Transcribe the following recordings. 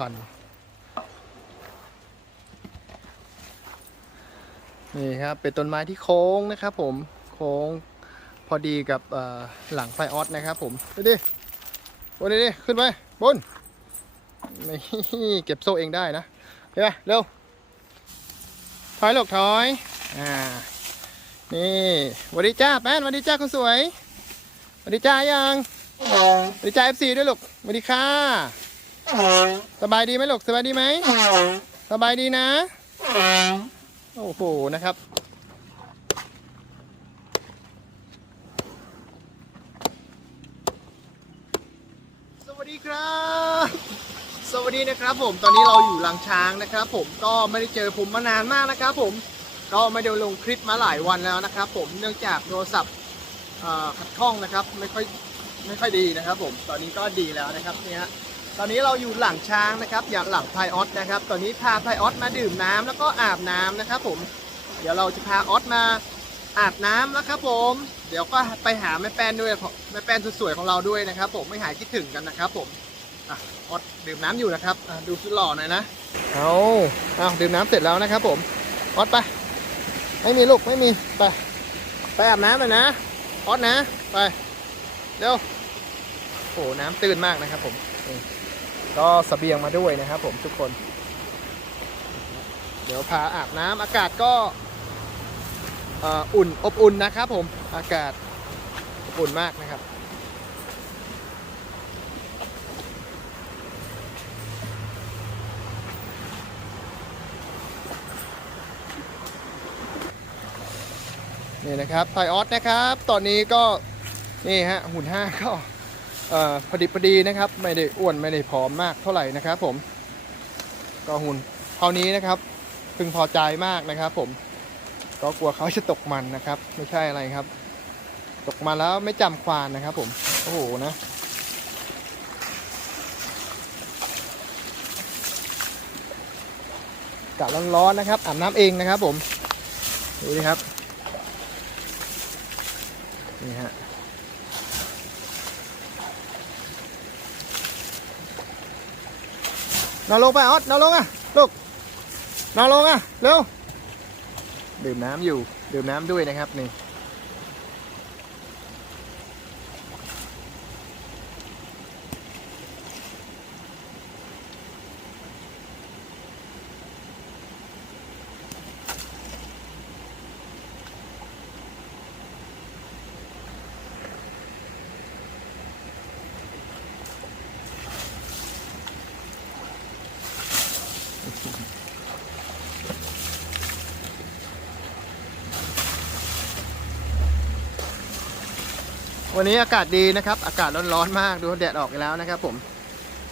คัญนี่ครับ เป็นต้นไม้ที่โค้งนะครับผม โค้งพอดีกับหลังไฟออสนะครับผมดูดิบนดิ ขึ้นไป บน นี่เก็บโซ่เองได้นะเห็นไหมเร็ว ถอยหลกถอย อ่า นี่สวัสดีจ้าแป้นสวัสดีจ้าคนสวยสวัสดีจ้ายังสวัสดีจ้าเอฟซีด้วยลูกสวัสดีค่ะ สบายดีไหมลูกสบายดีไหมสบายดีนะ โอ้โหนะครับ สวัสดีครับ สวัสดีนะครับผมตอนนี้เราอยู่หลังช้างนะครับ ผมก็ไม่ได้เจอผมมานานมากนะครับ ผมก็ไม่ได้ลงคลิปมาหลายวันแล้วนะครับ ผมเนื่องจากโทรศัพท์ขัดข้องนะครับ ไม่ค่อยไม่ค่อยดีนะครับ ผมตอนนี้ก็ดีแล้วนะครับเนี่ย ตอนนี้เราอยู่หลังช้างนะครับ อย่างหลังไพออสนะครับ ตอนนี้พาไพออสมาดื่มน้ำแล้วก็อาบน้ำนะครับ ผม เดี๋ยวเราจะพาออสมาอาบน้ำนะครับผม เดี๋ยวก็ไปหาแม่แป้นด้วยแม่แป้นสวยๆของเราด้วยนะครับ ผมไม่หายคิดถึงกันนะครับผมอะออสดื่มน้ำอยู่นะครับดูสุดหล่อหน่อยนะเอาเอาดื่มน้ำเสร็จแล้วนะครับ ผมออสไปไม่มีลูกไม่มีไปไปอาบน้ำเลยนะออสนะไปเร็วโอ้โหน้ำตื้นมากนะครับ ผม ก็เสบียงมาด้วยนะครับผมทุกคน เดี๋ยวพาอาบน้ำอากาศก็อ,อุ่นอบอุ่นนะครับผมอากาศอบอุ่นมากนะครับนี่นะครับไทออสนะครับ ตอนนี้ก็นี่ฮะหุ่นห้าก็เอ่อ พอดีพอดีนะครับ ไม่ได้อ้วนไม่ได้ผอมมากเท่าไหร่นะครับ ผม ก็หุ่นเท่านี้นะครับพึงพอใจมากนะครับ ผม ก็กลัวเขาจะตกมันนะครับ ไม่ใช่อะไรครับ ตกมันแล้วไม่จำควานนะครับ ผมโอ้โหนะกาศร้อนๆนะครับอาบน้ำเองนะครับ ผมดูดิครับนี่ฮะ นอนลงไปออสนอนลงอะลูกนอนลงอะเร็วดื่มน้ำอยู่ดื่มน้ำด้วยนะครับนี่ วันนี้อากาศดีนะครับ อากาศร้อนๆมากดูแดดออกอีกแล้วนะครับ ผม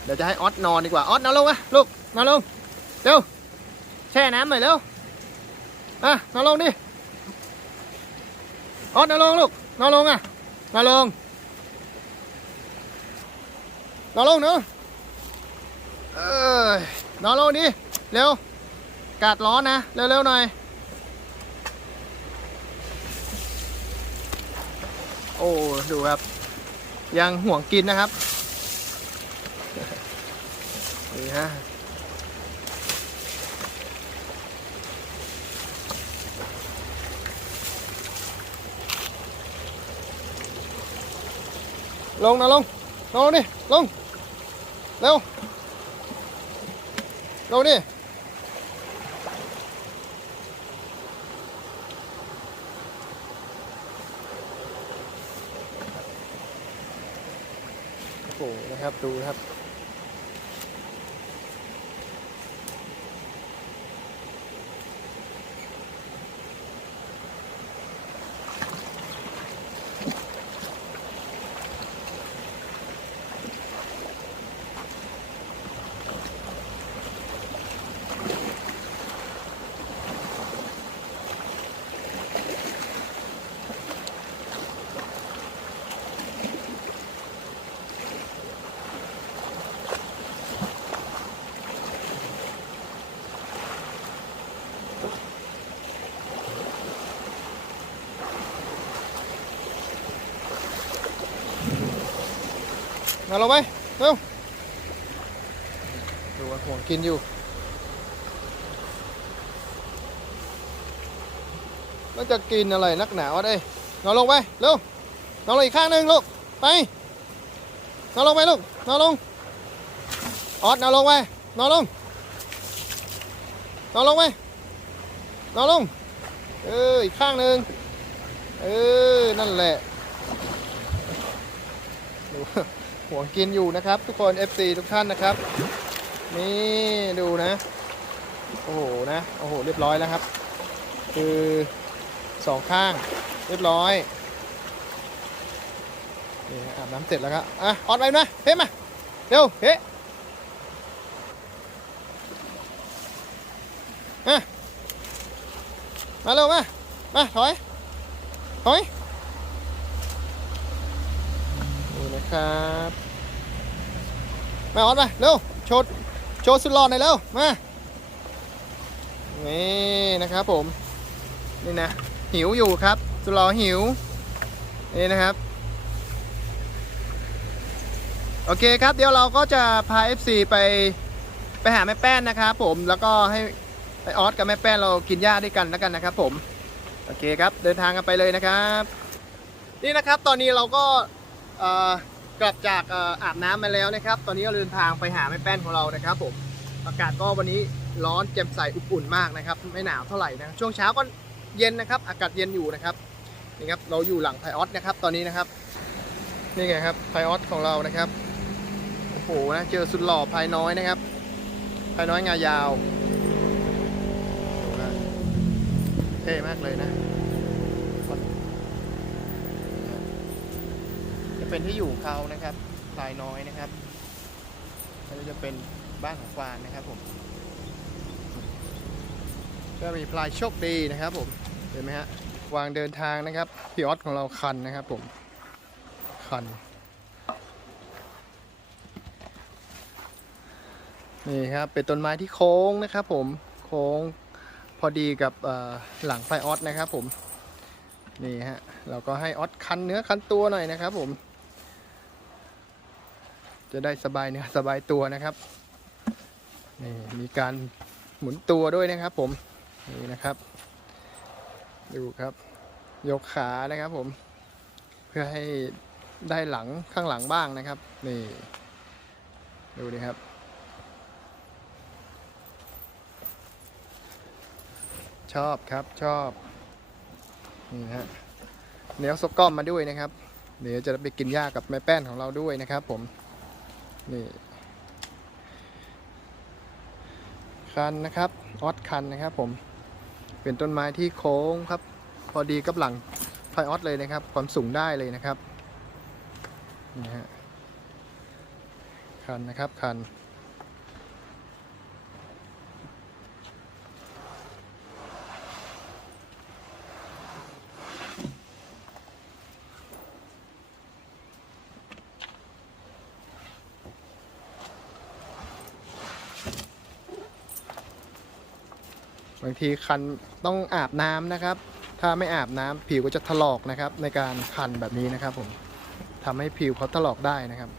เดี๋ยวจะให้ออสนอนดีกว่าออสนอนลงอะลูกนอนลงเร็วแช่น้ำหน่อยเร็วอะนอนลงดิออสนอนลงลูกนอนลงอะนอนลงนอนลงเนอะเออนอนลงดิเร็วอากาศร้อนนะเร็วๆหน่อย โอ้ดูครับ ยังห่วงกินนะครับนี่ฮะลงนะลงลงดิลงเร็วลงดิ โอ้โห นะ ครับดูครับ มาลงไปเร็วดูครับห่วงกินอยู่ แล้วจะกินอะไรนักหนาวะเด้นอนลงไปเร็วนอนลงอีกข้างหนึ่งลูกไปนอนลงไปลูกนอนลงออดนอนลงไปนอนลงนอนลงไปนอนลงเอออีกข้างหนึ่งเออนั่นแหละดู ห่วงกินอยู่นะครับ ทุกคน FC ทุกท่านนะครับ นี่ดูนะ โอ้โหนะโอ้โหเรียบร้อยแล้วครับ คือสองข้างเรียบร้อยนี่อาบน้ำเสร็จแล้วครับอะออดไปนะเฮ้มาเร็วเฮ้อะมาเร็วมามาถอยถอย นะครับมาออดมาเร็วโชว์โชว์สุดหล่อหน่อยเร็วมานี่นะครับผมนี่นะหิวอยู่ครับ สุดหล่อหิวนี่นะครับโอเคครับเดี๋ยวเราก็จะพา FC ไปไปหาแม่แป้นนะครับผมแล้วก็ให้ไอออสกับแม่แป้นเรากินหญ้าด้วยกันแล้วกันนะครับผมโอเคครับเดินทางกันไปเลยนะครับ นี่นะครับตอนนี้เราก็ กลับจากอาบน้ำมาแล้วนะครับ ตอนนี้เราเดินทางไปหาแม่แป้นของเรานะครับผมอากาศก็วันนี้ร้อนแจ่มใสอบอุ่นมากนะครับ ไม่หนาวเท่าไหร่นะช่วงเช้าก็เย็นนะครับ อากาศเย็นอยู่นะครับนี่ครับเราอยู่หลังไพออสนะครับ ตอนนี้นะครับนี่ไงครับไพออสของเรานะครับโอ้โหนะเจอสุดหล่อภายน้อยนะครับภายน้อยงายาวเท่มากเลยนะจะ เป็นที่อยู่เขานะครับพลายน้อยนะครับแล้วจะเป็นบ้านของฟานนะครับผมก็มีพลายโชคดีนะครับผมเห็นไหมฮะวางเดินทางนะครับพี่ออสของเราคันนะครับผมคันนี่ครับเป็นต้นไม้ที่โค้งนะครับผมโค้งพอดีกับหลังไฟออสนะครับผมนี่ฮะเราก็ให้ออสคันเนื้อคันตัวหน่อยนะครับผม จะได้สบายเนื้อสบายตัวนะครับนี่มีการหมุนตัวด้วยนะครับ ผมนี่นะครับ ดูครับ ยกขานะครับ ผม เพื่อให้ได้หลังข้างหลังบ้างนะครับ นี่ดูดิครับชอบครับชอบนี่ฮะเนื้อสก้อมมาด้วยนะครับ เดี๋ยวจะไปกินหญ้ากับแม่แป้นของเราด้วยนะครับ ผม นี่คันนะครับออสคันนะครับผมเป็นต้นไม้ที่โค้งครับ พอดีกับหลังไฟออสเลยนะครับ ความสูงได้เลยนะครับนี่ฮะคันนะครับคัน บางทีคันต้องอาบน้ำนะครับ ถ้าไม่อาบน้ำผิวก็จะถลอกนะครับ ในการคันแบบนี้นะครับ ผมทำให้ผิวเขาถลอกได้นะครับ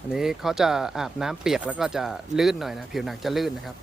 อันนี้เขาจะอาบน้ำเปียกแล้วก็จะลื่นหน่อยนะ ผิวหนังจะลื่นนะครับ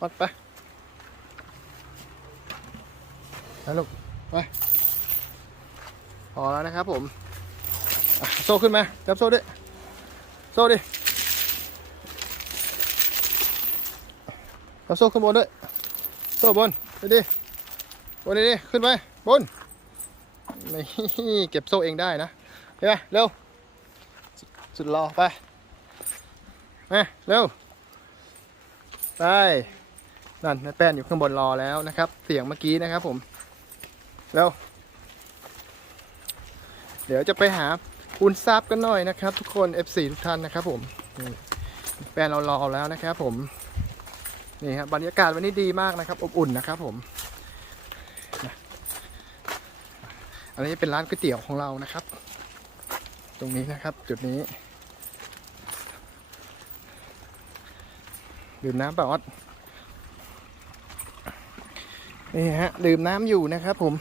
ออดไปแล้วลูกไปพอแล้วนะครับผมโซ่ขึ้นมาจับโซ่ดิโซ่ดิเอาโซ่ขึ้นบนด้วยโซ่บนไปดิบนดิดิขึ้นไปบนนี่เก็บโซ่เองได้นะเห็นไหมเร็วสุดสุดรอไปมาเร็ว ไปนั่นแม่แป้นอยู่ข้างบนรอแล้วนะครับ เสียงเมื่อกี้นะครับผมแล้วเดี๋ยวจะไปหาปูนซับกันหน่อยนะครับ ทุกคน F4 ทุกท่านนะครับ ผมนี่แฟนเรารอแล้วนะครับ ผมนี่ครับบรรยากาศวันนี้ดีมากนะครับ อบอุ่นนะครับ ผมอันนี้เป็นร้านก๋วยเตี๋ยวของเรานะครับ ตรงนี้นะครับ จุดนี้ ดื่มน้ำเปล่าออดนี่ฮะดื่มน้ำอยู่นะครับผม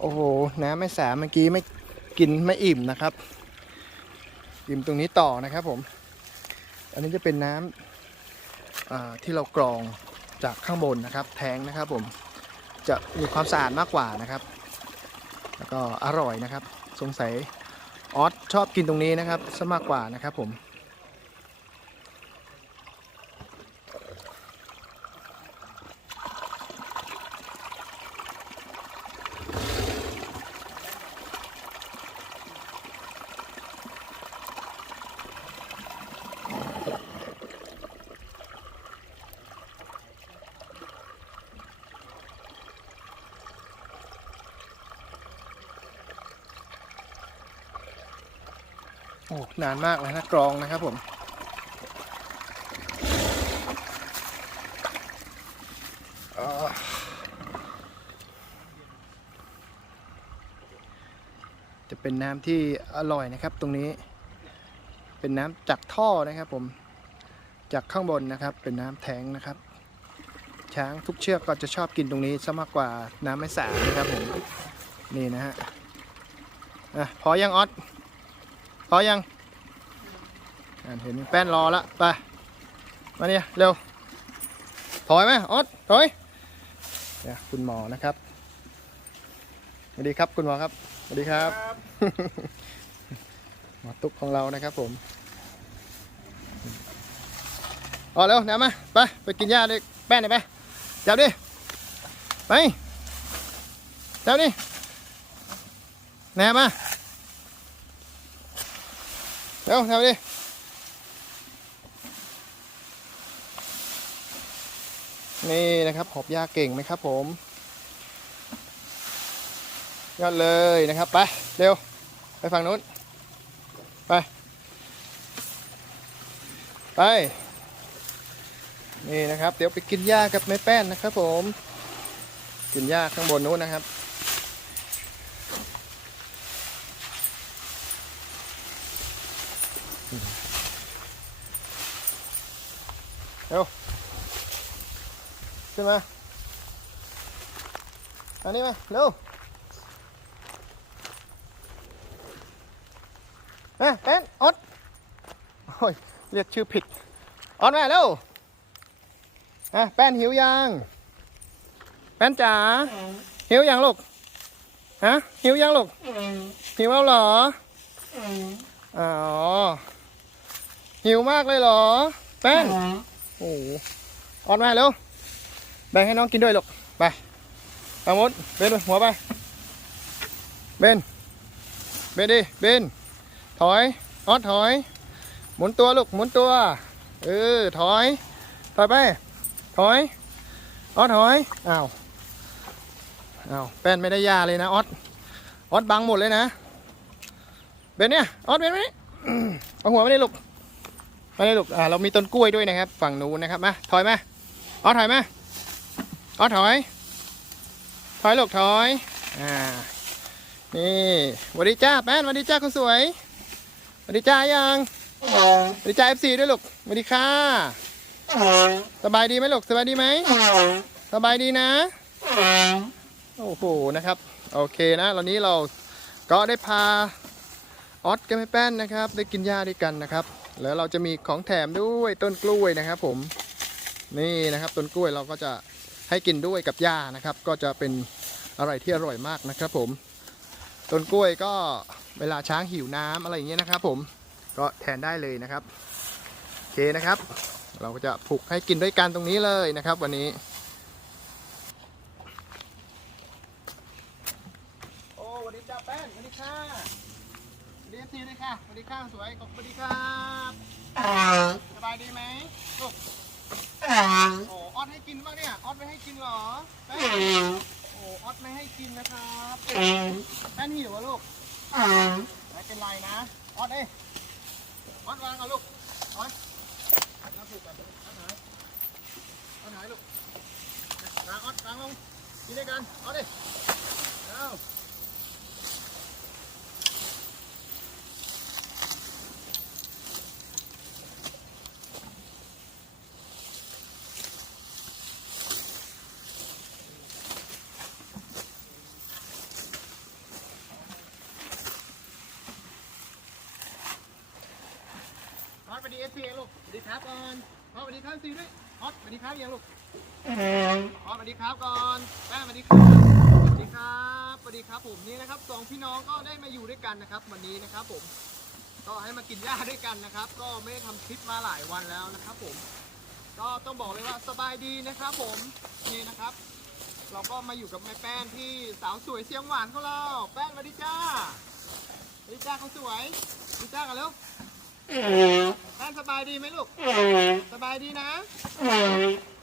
โอ้โห น้ำไม่สาเมื่อกี้ไม่กินไม่อิ่มนะครับ อิ่มตรงนี้ต่อนะครับผม อันนี้จะเป็นน้ำที่เรากรองจากข้างบนนะครับ แทงนะครับผม จะมีความสะอาดมากกว่านะครับ แล้วก็อร่อยนะครับ สงสัยออสชอบกินตรงนี้นะครับซะมากกว่านะครับผม โอ้นานมากเลยนะกรองนะครับผมจะเป็นน้ำที่อร่อยนะครับ ตรงนี้ เป็นน้ำจากท่อนะครับผม จากข้างบนนะครับ เป็นน้ำแทงนะครับ ช้างทุกเชือกก็จะชอบกินตรงนี้ซะมากกว่าน้ำไม่สานะครับผม นี่นะฮะอะพอยังออส พอยังเห็นแป้นรอละไป มาเนี่ยเร็ว ถอยไหมออสถอยเนี่ยคุณหมอนะครับสวัสดีครับคุณหมอครับสวัสดีครับ หมอตุ๊กของเรานะครับผมอ๋อเร็วน้ำมาไปไปกินหญ้าด้วยแป้นหน่อยไปจับดิไปจับดิแหนมมา ร็วทำดินี่นะครับหอบยาเก่งไหมครับผมยอดเลยนะครับไปเร็วไปฝั่งนู้นไปไปนี่นะครับ เดี๋ยวไปกินหญ้ากับแม่แป้นนะครับผม กินหญ้าข้างบนนู้นนะครับ ขึ้นมาอันนี้มาเร็วเอ้ยเอ็นออดโอ้ยเรียกชื่อผิดออดมาเร็วอะแป้นหิวยังแป้นจ๋าหิวยังลูกฮะหิวยังลูกหิวแล้วเหรออ๋อหิวมากเลยเหรอแป้น โอ้โหออดมาเร็วแบ่งให้น้องกินด้วยลูกไปไปมดเบนหัวไปเบนเบนดิเบนถอยออดถอย หมุนตัวลูกหมุนตัวเออถอยถอยไปถอยออดถอยอ้าวอ้าวแป้นไม่ได้ยาเลยนะออดออดบังหมดเลยนะเบนเนี่ยออดเบนมานี่อืมเอาหัวมาได้ลูก มาได้ลูกอ่าเรามีต้นกล้วยด้วยนะครับ ฝั่งนู้นนะครับมาถอยมาออถอยมาอ๋อถอย ถอยลูกถอยอ่านี่วัสดีจ้าแป้นวัสดีจ้าคนสวยวัสดีจ้ายังวัสดีจ้าเอฟซีด้วยลูกวัสดีค่ะสบายดีไหมลูกสบายดีไหมสบายดีนะโอ้โหนะครับ โอเคนะตอนนี้เราก็ได้พาออสกับแม่แป้นนะครับ ได้กินหญ้าด้วยกันนะครับ แล้วเราจะมีของแถมด้วยต้นกล้วยนะครับ ผมนี่นะครับต้นกล้วยเราก็จะให้กินด้วยกับหญ้านะครับ ก็จะเป็นอะไรที่อร่อยมากนะครับ ผมต้นกล้วยก็เวลาช้างหิวน้ำอะไรอย่างเงี้ยนะครับ ผมก็แทนได้เลยนะครับโอเคนะครับ เราก็จะผูกให้กินด้วยกันตรงนี้เลยนะครับ วันนี้โอ้วัสดีจ้าแป้นวัสดีค่ะ สวัสดีทีเลยค่ะสวัสดีค่ะสวยขอบสวัสดีครับสบายดีไหมลูกโอ้ออดให้กินบ้างเนี่ยออดไม่ให้กินเหรอแป้โอ้ออดไม่ให้กินนะครับแป้นหิวอะลูกไม่เป็นไรนะออดเอ้ยออดวางเอาลูกออดผูกกันเอาหายเอาหายลูกกลางออดกลางลงกินด้วยกันเอดเอาออ เอฟซีลูกสวัสดีครับก่อนออดสวัสดีครับซีด้วยออดสวัสดีครับยังลูกอ๋อสวัสดีครับก่อนแป้งสวัสดีครับสวัสดีครับสวัสดีครับผมนี่นะครับสองพี่น้องก็ได้มาอยู่ด้วยกันนะครับ วันนี้นะครับผมก็ให้มากินหญ้าด้วยกันนะครับ ก็ไม่ได้ทำคลิปมาหลายวันแล้วนะครับ ผม ก็ต้องบอกเลยว่าสบายดีนะครับผมนี่นะครับ เราก็มาอยู่กับแม่แป้งที่สาวสวยเสียงหวานของเรา แป้งสวัดีจ้าสวัดีจ้าเขาสวยสวัดีจ้ากันแล้ว แป้งสบายดีไหมลูก สบายดีนะ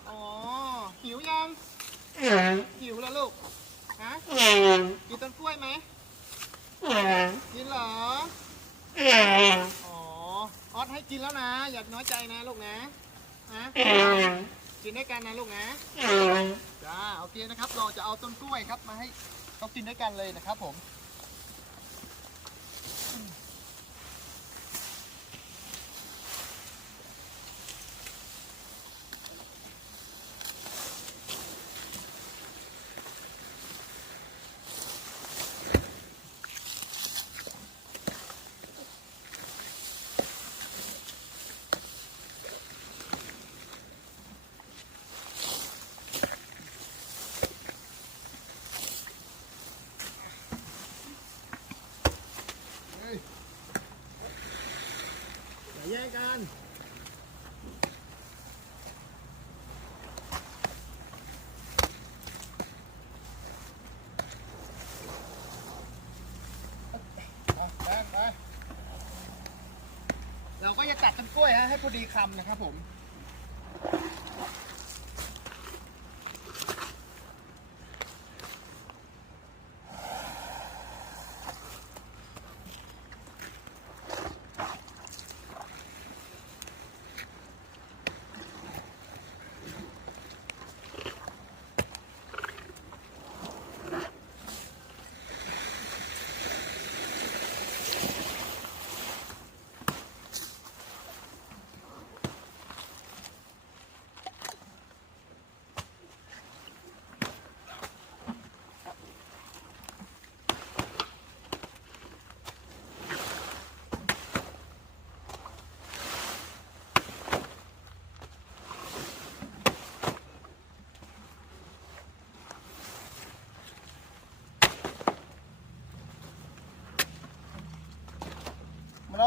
อ๋อ หิวยัง หิวแล้วลูก ฮะ กินต้นกล้วยไหมกินเหรอ อ๋อออสให้กินแล้วนะ อย่าน้อยใจนะลูกนะ ฮะ กินด้วยกันนะลูกนะ จ้า โอเคนะครับ เราจะเอาต้นกล้วยครับมาให้เขากินด้วยกันเลยนะครับผม กันเราก็จะตัดต้นกล้วยฮะให้พอดีคำนะครับผม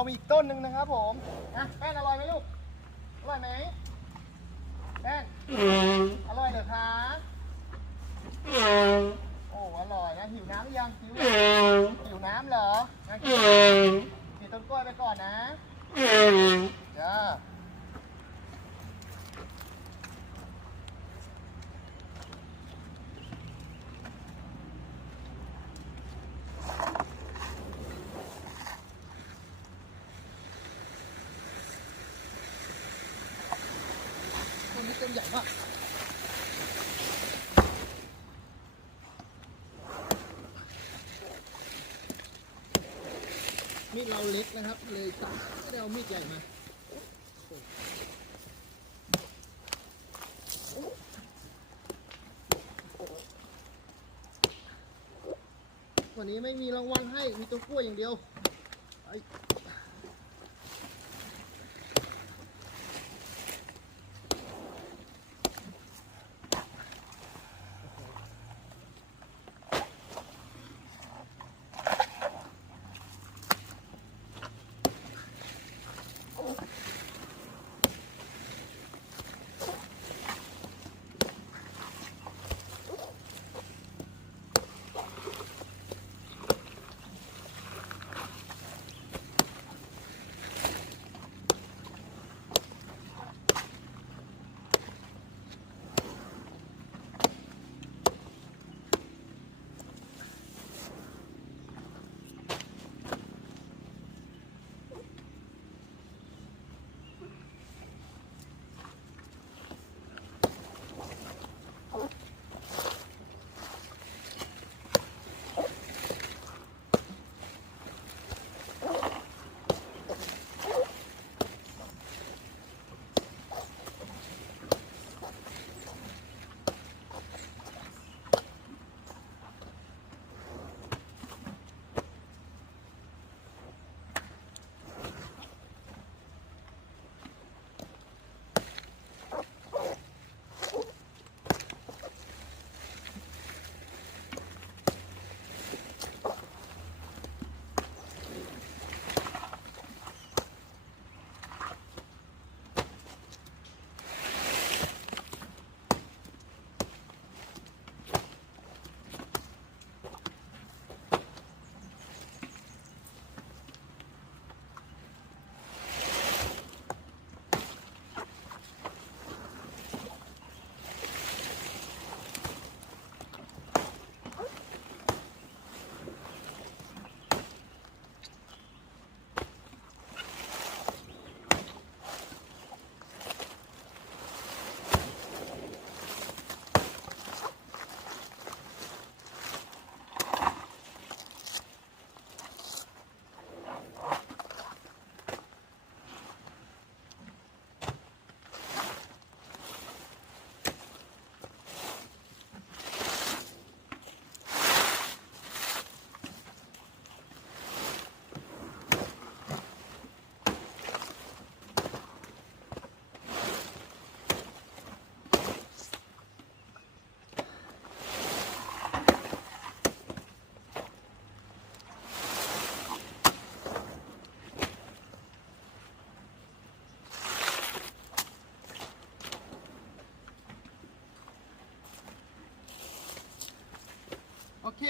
เรามีอีกต้นหนึ่งนะครับผมนะแป้นอร่อยไหมลูก อร่อยไหมแป้นอร่อยเหรอคะโอ้อร่อยนะหิวน้ำหรือยังหิวหิวน้ำเหรองั้นกินต้นกล้วยไปก่อนนะจ้า ต้นนี้ต้นใหญ่มากมีดเราเล็กนะครับ เลยตัดก็ได้เอามีดใหญ่มาวันนี้ไม่มีรางวัลให้มีตัวกล้วยอย่างเดียว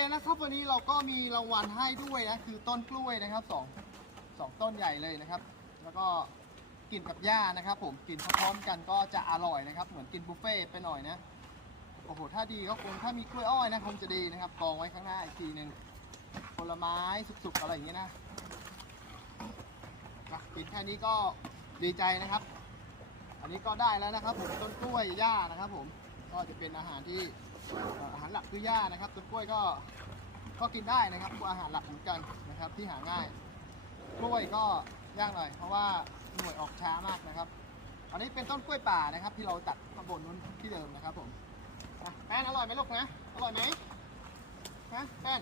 นะครับวันนี้เราก็มีรางวัลให้ด้วยนะคือต้นกล้วยนะครับสองสองต้นใหญ่เลยนะครับ แล้วก็กินกับหญ้านะครับ ผมกินพร้อมๆกันก็จะอร่อยนะครับ เหมือนกินบุฟเฟ่ไปหน่อยนะโอ้โหถ้าดีก็คงถ้ามีกล้วยอ้อยนะคงจะดีนะครับกองไว้ข้างหน้าอีกทีหนึ่งผลไม้สุกๆอะไรอย่างเงี้ยนะกินแค่นี้ก็ดีใจนะครับ อันนี้ก็ได้แล้วนะครับ ผมต้นกล้วยหญ้านะครับ ผมก็จะเป็นอาหารที่เหารหลักคือหญ้านะครับต้นกล้วยก็ก็กินได้นะครับอาหารหลักเหมือนกันนะครับที่หาง่าย กล้วยก็ยากหน่อย เพราะว่าหน่วยออกช้ามากนะครับ อันนี้เป็นต้นกล้วยป่านะครับ ที่เราตัดข้างบนนู้นที่เดิมนะครับผมแป้นอร่อยไหมลูกนะอร่อยไหมนะแป้น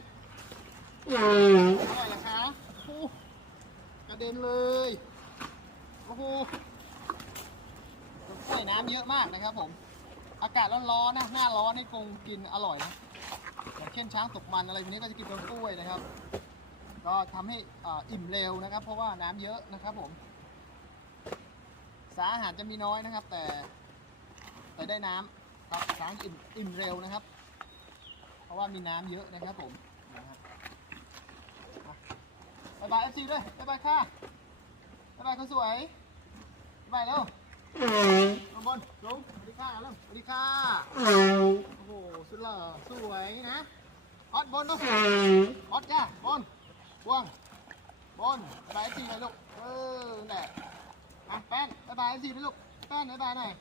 อร่อยเหรอคะโอ้กระเด็นเลยโอ้โหกล้วยน้ำเยอะมากนะครับผม อากาศร้อนๆนะหน้าร้อนนี่คงกินอร่อยนะอย่างเช่นช้างตกมันอะไรพวกนี้ก็จะกินต้นกล้วยนะครับ ก็ทำให้อ่าอิ่มเร็วนะครับ เพราะว่าน้ำเยอะนะครับผม สารอาหารจะมีน้อยนะครับ แต่แต่ได้น้ำครับสารอิ่มอิ่มเร็วนะครับ เพราะว่ามีน้ำเยอะนะครับผมนะฮะอะบ๊ายบายเอฟซีด้วยบ๊ายบายค่ะบ๊ายบายคนสวยบ๊ายบายแล้วลงบนลงสวัสดี ค่ะเริ่มสวัสดีค่ะ โอ้โห สุดหล่อสวยนะออดบนด้วยออดจ้าบนว่างบนบายสีหน่อยลูก เออแหละอะแป้นบายบายสีนะลูก แป้นบายบายหน่อย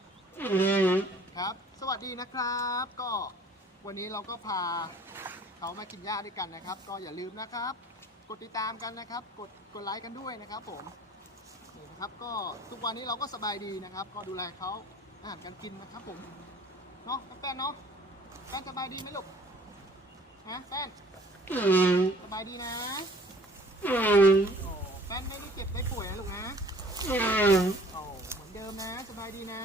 ครับ สวัสดีนะครับ ก็วันนี้เราก็พาเขามากินหญ้าด้วยกันนะครับ ก็อย่าลืมนะครับ กดติดตามกันนะครับ กด กดไลค์กันด้วยนะครับผมนี่นะครับ ก็ทุกวันนี้เราก็สบายดีนะครับ ก็ดูแลเขา อาหารการกินนะครับผม เนาะแป้นเนาะแป้นสบายดีไหมลูก ฮะแป้นสบายดีนะโอ้แป้นไม่ได้เจ็บไม่ป่วยนะลูกนะโอ้เหมือนเดิมนะสบายดีนะ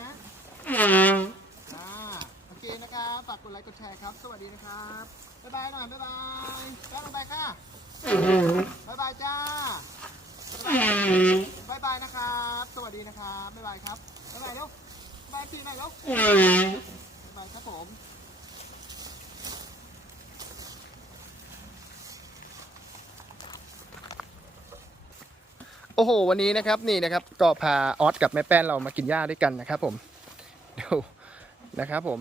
อ่าโอเคนะครับฝากกดไลค์กดแชร์ครับ สวัสดีนะครับบ๊ายบายหน่อยบ๊ายบายจ้าบ๊ายบายค่ะบ๊ายบายจ้าบ๊ายบายนะครับ สวัสดีนะครับ บ๊ายบายครับ บ๊ายบายเร็ว บายบายพี่หน่อยเร็วบายบายครับผมโอ้โห วันนี้นะครับนี่นะครับก็พาออสกับแม่แป้นเรามากินหญ้าด้วยกันนะครับผมดูนะครับผม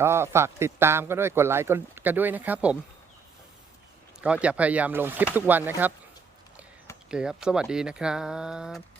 ก็ฝากติดตามก็ด้วยกดไลค์กันด้วยนะครับผม ก็จะพยายามลงคลิปทุกวันนะครับ โอเคครับ สวัสดีนะครับ